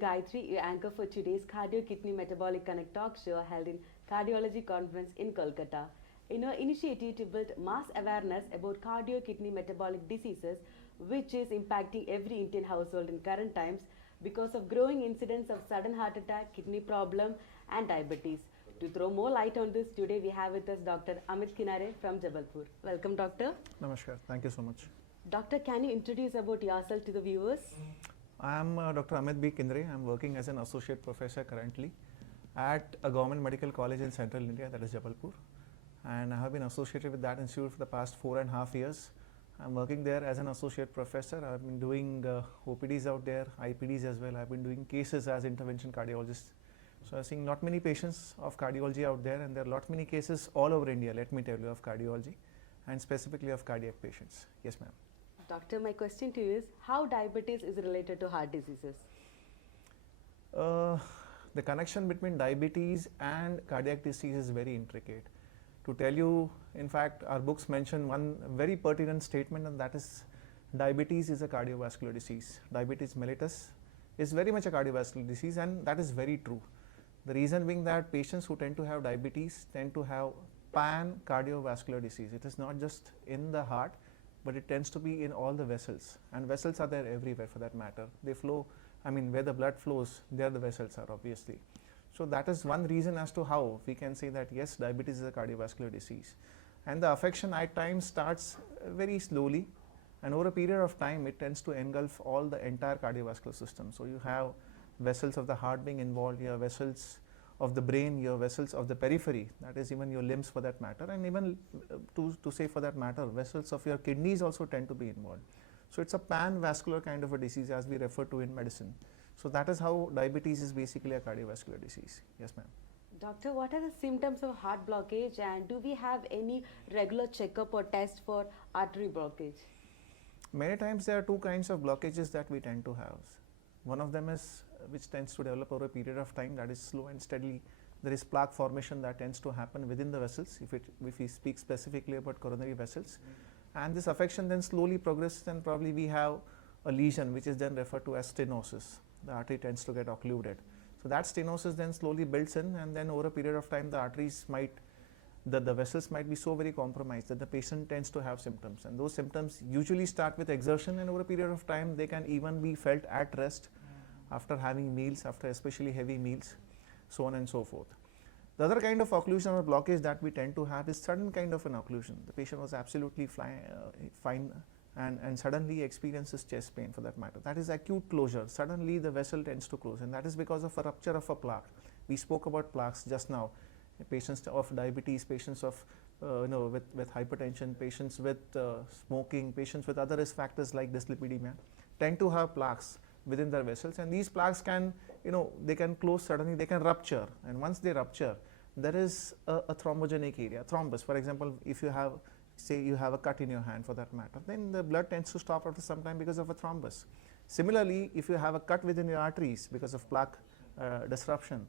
Gayatri, your anchor for today's Cardio Kidney Metabolic Connect talk show held in Cardiology Conference in Kolkata. In our initiative to build mass awareness about cardio kidney metabolic diseases, which is impacting every Indian household in current times because of growing incidence of sudden heart attack, kidney problem, and diabetes. To throw more light on this, today we have with us Dr. Amit Kinare from Jabalpur. Welcome, Doctor. Namaskar. Thank you so much. Doctor, can you introduce about yourself to the viewers? I am Dr. Amit B. Kinare. I am working as an associate professor currently at a government medical college in central India, that is Jabalpur. And I have been associated with that institute for the past 4.5 years. I am working there as an associate professor. I have been doing OPDs out there, IPDs as well. I have been doing cases as intervention cardiologist. So I am seeing not many patients of cardiology out there, and there are lot many cases all over India, let me tell you, of cardiology and specifically of cardiac patients. Yes, ma'am. Doctor, my question to you is, how diabetes is related to heart diseases? The connection between diabetes and cardiac disease is very intricate. To tell you, in fact, our books mention one very pertinent statement, and that is diabetes is a cardiovascular disease. Diabetes mellitus is very much a cardiovascular disease, and that is very true. The reason being that patients who tend to have diabetes tend to have pan-cardiovascular disease. It is not just in the heart, but it tends to be in all the vessels, and vessels are there everywhere for that matter. They flow, I mean, where the blood flows, there the vessels are obviously. So that is one reason as to how we can say that yes, diabetes is a cardiovascular disease. And the affection at times starts very slowly, and over a period of time it tends to engulf all the entire cardiovascular system. So you have vessels of the heart being involved, you have vessels of the brain, your vessels of the periphery, that is even your limbs for that matter, and even to say for that matter, vessels of your kidneys also tend to be involved. So it's a pan-vascular kind of a disease as we refer to in medicine. So that is how diabetes is basically a cardiovascular disease. Yes, ma'am. Doctor, what are the symptoms of heart blockage, and do we have any regular checkup or test for artery blockage? Many times there are two kinds of blockages that we tend to have. One of them is which tends to develop over a period of time, that is slow and steadily. There is plaque formation that tends to happen within the vessels, if we speak specifically about coronary vessels. And this affection then slowly progresses, and probably we have a lesion which is then referred to as stenosis. The artery tends to get occluded. So that stenosis then slowly builds in, and then over a period of time the arteries might, the vessels might be so very compromised that the patient tends to have symptoms. And those symptoms usually start with exertion, and over a period of time they can even be felt at rest after having meals, after especially heavy meals, so on and so forth. The other kind of occlusion or blockage that we tend to have is sudden kind of an occlusion. The patient was absolutely fine and suddenly experiences chest pain for that matter. That is acute closure. Suddenly the vessel tends to close, and that is because of a rupture of a plaque. We spoke about plaques just now. Patients of diabetes, patients of with hypertension, patients with smoking, patients with other risk factors like dyslipidemia tend to have plaques within their vessels, and these plaques can, they can close suddenly, they can rupture, and once they rupture, there is a thrombogenic area, thrombus. For example, if you have, say you have a cut in your hand for that matter, then the blood tends to stop after some time because of a thrombus. Similarly, if you have a cut within your arteries because of plaque disruption,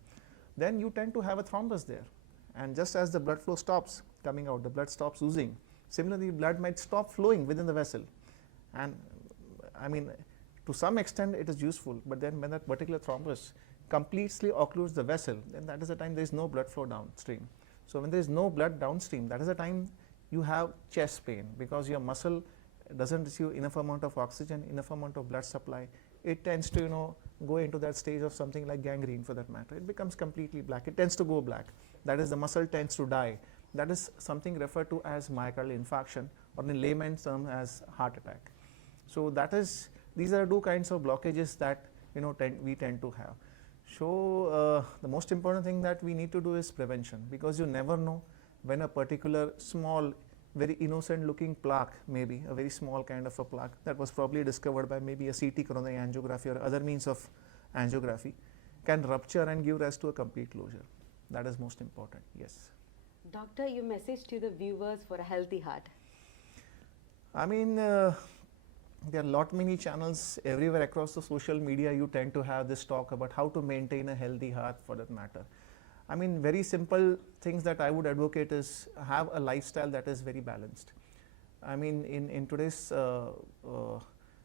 then you tend to have a thrombus there, and just as the blood flow stops coming out, the blood stops oozing. Similarly, blood might stop flowing within the vessel, and I mean, to some extent it is useful, but then when that particular thrombus completely occludes the vessel, then that is the time there is no blood flow downstream. So when there is no blood downstream, that is the time you have chest pain, because your muscle doesn't receive enough amount of oxygen, enough amount of blood supply. It tends to go into that stage of something like gangrene for that matter. It becomes completely black. It tends to go black. That is, the muscle tends to die. That is something referred to as myocardial infarction, or in layman's term as heart attack. So that is, these are two kinds of blockages that we tend to have. So the most important thing that we need to do is prevention, because you never know when a particular small, very innocent looking plaque, maybe a very small kind of a plaque that was probably discovered by maybe a CT coronary angiography or other means of angiography, can rupture and give rise to a complete closure. That is most important. Yes. Doctor, your message to the viewers for a healthy heart. I mean, there are many channels everywhere across the social media. You tend to have this talk about how to maintain a healthy heart for that matter. I mean, very simple things that I would advocate is have a lifestyle that is very balanced. I mean, in today's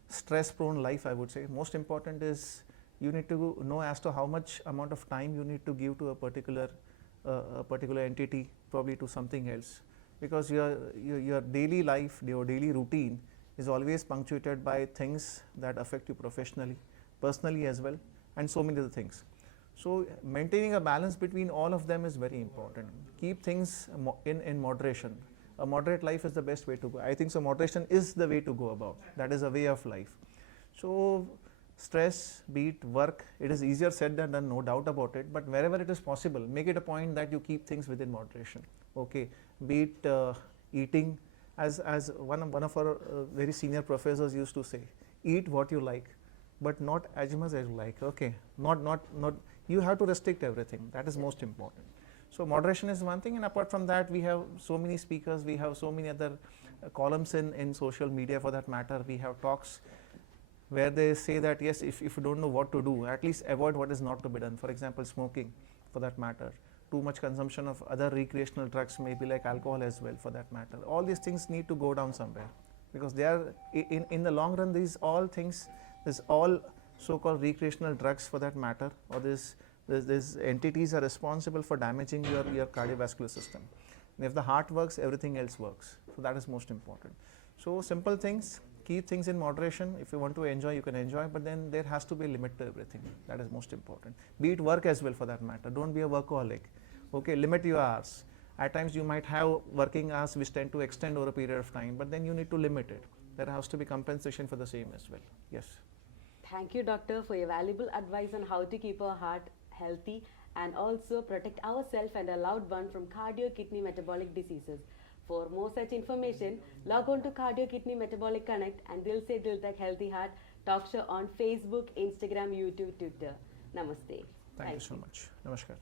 stress prone life, I would say most important is you need to know as to how much amount of time you need to give to a particular entity, probably to something else, because your daily life, your daily routine is always punctuated by things that affect you professionally, personally as well, and so many other things. So maintaining a balance between all of them is very important. Keep things in moderation. A moderate life is the best way to go. I think so moderation is the way to go about. That is a way of life. So stress, be it work, it is easier said than done, no doubt about it, but wherever it is possible, make it a point that you keep things within moderation. Okay, be it eating, as one of our very senior professors used to say, eat what you like, but not as much as you like. Okay, not you have to restrict everything. That is most important. So moderation is one thing, and apart from that, we have so many speakers, we have so many other columns in social media for that matter. We have talks where they say that yes, if you don't know what to do, at least avoid what is not to be done. For example, smoking, for that matter. Too much consumption of other recreational drugs, maybe like alcohol as well, for that matter. All these things need to go down somewhere, because they are in the long run, these all things, this all so-called recreational drugs for that matter, or these entities are responsible for damaging your cardiovascular system. And if the heart works, everything else works. So that is most important. So simple things, keep things in moderation. If you want to enjoy, you can enjoy, but then there has to be a limit to everything. That is most important. Be it work as well, for that matter. Don't be a workaholic. Okay, limit your hours. At times you might have working hours which tend to extend over a period of time, but then you need to limit it. There has to be compensation for the same as well. Yes. Thank you, doctor, for your valuable advice on how to keep our heart healthy and also protect ourselves and our loved one from cardio kidney metabolic diseases. For more such information, log on to Cardio Kidney Metabolic Connect and Dil Se Dil Tak Healthy Heart Talk Show on Facebook, Instagram, YouTube, Twitter. Namaste. Thank you so much. Namaskar.